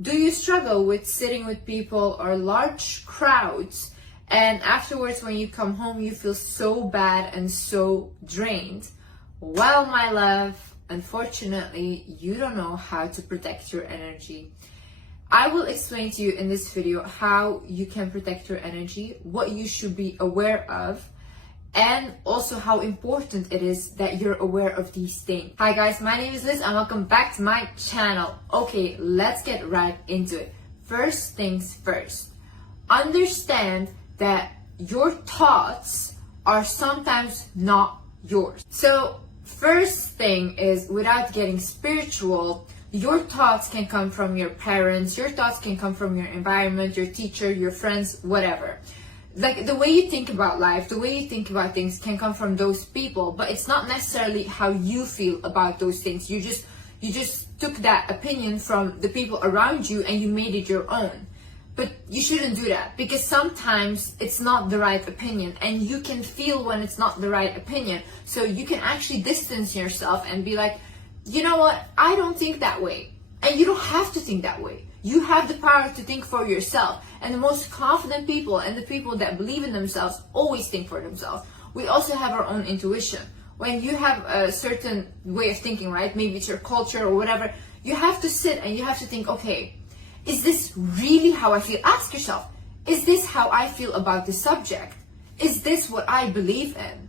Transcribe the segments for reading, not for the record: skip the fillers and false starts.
Do you struggle with sitting with people or large crowds, and afterwards when you come home you feel so bad and so drained? Well, my love, unfortunately, you don't know how to protect your energy. I will explain to you in this video how you can protect your energy, what you should be aware of, and also how important it is that you're aware of these things. Hi guys, my name is Liz and welcome back to my channel. Okay, let's get right into it. First things first, understand that your thoughts are sometimes not yours. So first thing is, without getting spiritual, your thoughts can come from your parents, your thoughts can come from your environment, your teacher, your friends, whatever. Like the way you think about life, the way you think about things can come from those people, but it's not necessarily how you feel about those things. You just took that opinion from the people around you and you made it your own. But you shouldn't do that, because sometimes it's not the right opinion and you can feel when it's not the right opinion. So you can actually distance yourself and be like, you know what, I don't think that way. And you don't have to think that way. You have the power to think for yourself. And the most confident people and the people that believe in themselves always think for themselves. We also have our own intuition. When you have a certain way of thinking, right? Maybe it's your culture or whatever. You have to sit and you have to think, okay, is this really how I feel? Ask yourself, is this how I feel about this subject? Is this what I believe in?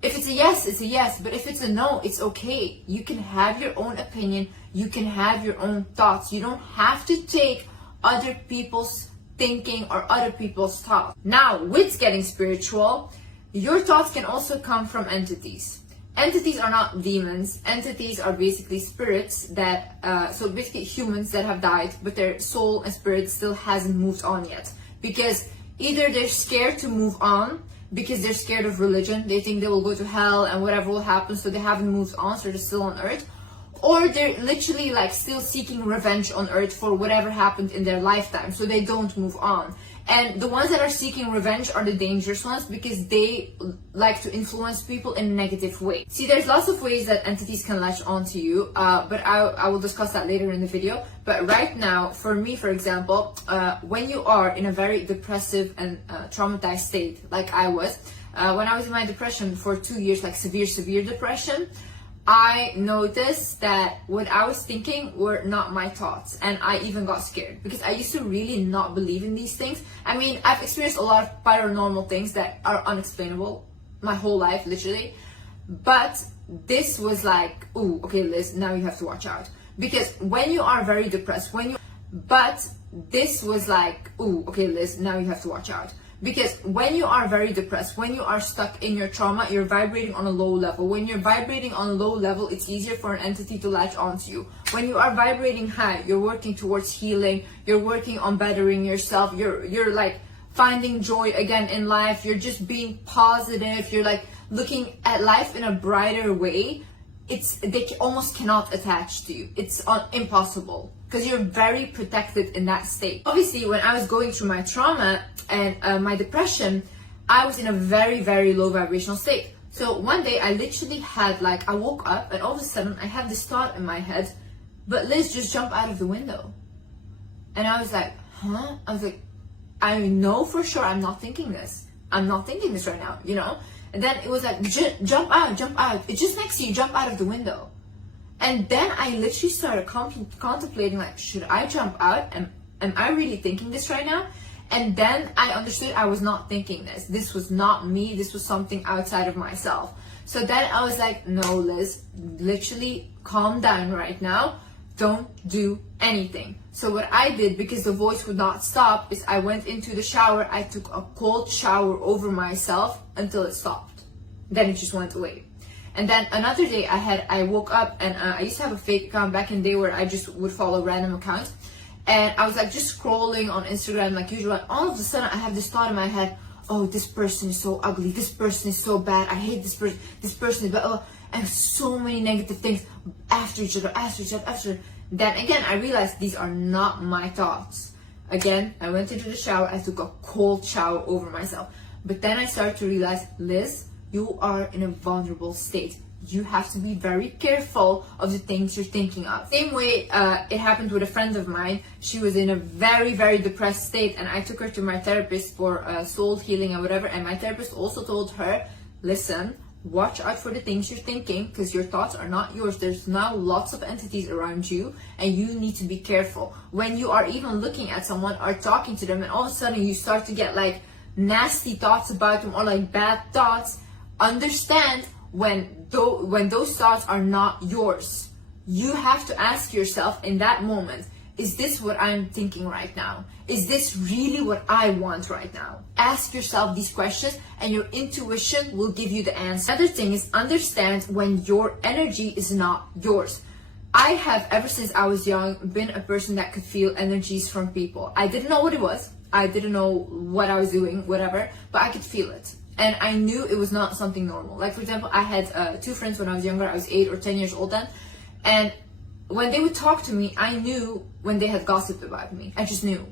If it's a yes, it's a yes. But if it's a no, it's okay. You can have your own opinion. You can have your own thoughts. You don't have to take other people's thinking or other people's thoughts. Now, with getting spiritual, your thoughts can also come from entities. Entities are not demons. Entities are basically spirits that, so basically humans that have died, but their soul and spirit still hasn't moved on yet. Because either they're scared to move on, because they're scared of religion, they think they will go to hell and whatever will happen, so they haven't moved on, so they're still on earth. Or they're literally like still seeking revenge on earth for whatever happened in their lifetime, so they don't move on. And the ones that are seeking revenge are the dangerous ones, because they like to influence people in a negative way. See, there's lots of ways that entities can latch onto you, but I will discuss that later in the video. But right now, for me, for example, when you are in a very depressive and traumatized state, like I was, when I was in my depression for 2 years, like severe depression, I noticed that what I was thinking were not my thoughts, and I even got scared because I used to really not believe in these things. I mean, I've experienced a lot of paranormal things that are unexplainable my whole life, literally. But this was like, ooh, okay, Liz, now you have to watch out. Because when you are very depressed, this was like, ooh, okay, Liz, now you have to watch out. Because when you are very depressed, when you are stuck in your trauma, you're vibrating on a low level. When you're vibrating on a low level, it's easier for an entity to latch onto you. When you are vibrating high, you're working towards healing, you're working on bettering yourself, you're like finding joy again in life, you're just being positive, you're like looking at life in a brighter way. They almost cannot attach to you. It's impossible, because you're very protected in that state. Obviously, when I was going through my trauma and my depression, I was in a very low vibrational state. So one day I literally had I woke up and all of a sudden I had this thought in my head, but Liz, just jump out of the window. And I was like, huh? I was like, I know for sure I'm not thinking this. I'm not thinking this right now, you know? And then it was like, jump out. It's just next to you, jump out of the window. And then I literally started contemplating, like, should I jump out? Am I really thinking this right now? And then I understood I was not thinking this. This was not me. This was something outside of myself. So then I was like, no, Liz, literally calm down right now. Don't do anything. So what I did, because the voice would not stop, is I went into the shower. I took a cold shower over myself until it stopped. Then it just went away. And then another day I woke up and I used to have a fake account back in the day where I just would follow random accounts. And I was like just scrolling on Instagram like usual. And all of a sudden I have this thought in my head, oh, this person is so ugly. This person is so bad. I hate this person. This person is bad. Oh, and so many negative things after each other. Then again, I realized these are not my thoughts. Again, I went into the shower. I took a cold shower over myself. But then I started to realize, Liz, you are in a vulnerable state. you have to be very careful of the things you're thinking of. Same way it happened with a friend of mine. She was in a very, very depressed state, and I took her to my therapist for soul healing or whatever, and my therapist also told her, listen, watch out for the things you're thinking, because your thoughts are not yours. There's now lots of entities around you, and you need to be careful. When you are even looking at someone or talking to them, and all of a sudden you start to get like nasty thoughts about them or like bad thoughts, understand when those thoughts are not yours. You have to ask yourself in that moment, is this what I'm thinking right now? Is this really what I want right now? Ask yourself these questions and your intuition will give you the answer. Another thing is understand when your energy is not yours. I have, ever since I was young, been a person that could feel energies from people. I didn't know what it was. I didn't know what I was doing, whatever, but I could feel it. And I knew it was not something normal. Like, for example, I had 2 friends when I was younger. I was 8 or 10 years old then. And when they would talk to me, I knew when they had gossiped about me. I just knew.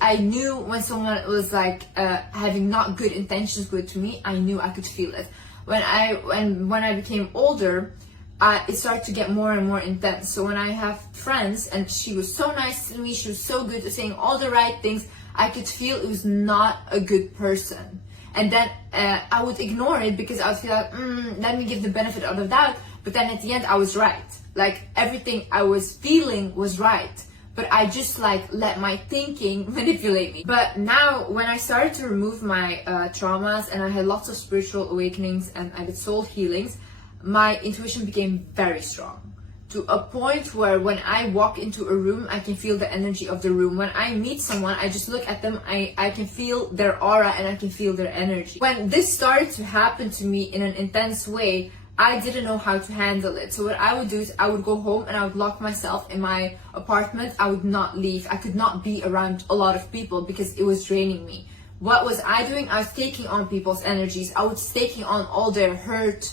I knew when someone was like having not good intentions with me. I knew, I could feel it. When I became older, it started to get more and more intense. So when I have friends and she was so nice to me, she was so good at saying all the right things, I could feel it was not a good person. And then I would ignore it because I would feel like, let me give the benefit of the doubt. But then at the end, I was right. Like, everything I was feeling was right. But I just like let my thinking manipulate me. But now when I started to remove my traumas and I had lots of spiritual awakenings and I did soul healings, my intuition became very strong. To a point where when I walk into a room, I can feel the energy of the room. When I meet someone, I just look at them, I can feel their aura and I can feel their energy. When this started to happen to me in an intense way, I didn't know how to handle it. So what I would do is I would go home and I would lock myself in my apartment. I would not leave. I could not be around a lot of people because it was draining me. What was I doing? I was taking on people's energies. I was taking on all their hurt,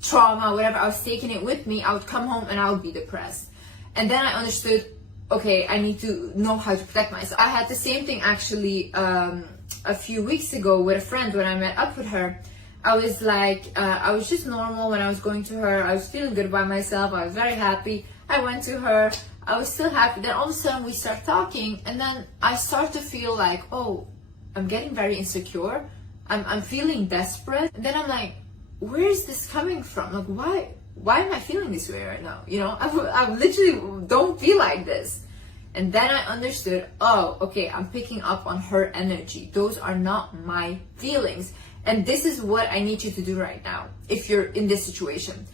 trauma, whatever. I was taking it with me. I would come home and I would be depressed. And then I understood, okay, I need to know how to protect myself. I had the same thing actually a few weeks ago with a friend. When I met up with her, I was like, I was just normal when I was going to her. I was feeling good about myself. I was very happy. I went to her. I was still happy. Then all of a sudden we start talking, and then I start to feel like, oh, I'm getting very insecure. I'm feeling desperate. And then I'm like, where is this coming from? Like, why am I feeling this way right now? You know, I literally don't feel like this. And then I understood, oh, okay, I'm picking up on her energy. Those are not my feelings. And this is what I need you to do right now. If you're in this situation,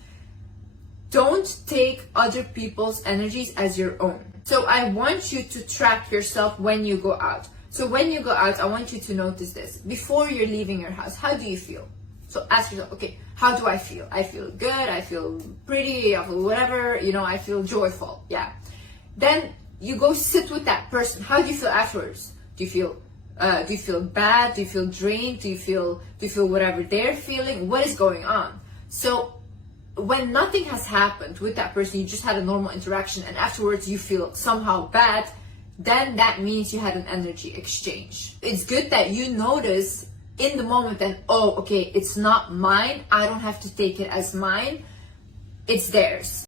don't take other people's energies as your own. So I want you to track yourself when you go out. So when you go out, I want you to notice this. Before you're leaving your house, how do you feel? So ask yourself, okay, how do I feel? I feel good, I feel pretty, I feel whatever, you know, I feel joyful, yeah. Then you go sit with that person. How do you feel afterwards? Do you feel bad? Do you feel drained? Do you feel whatever they're feeling? What is going on? So when nothing has happened with that person, you just had a normal interaction and afterwards you feel somehow bad, then that means you had an energy exchange. It's good that you notice in the moment that, oh, okay, it's not mine. I don't have to take it as mine. It's theirs.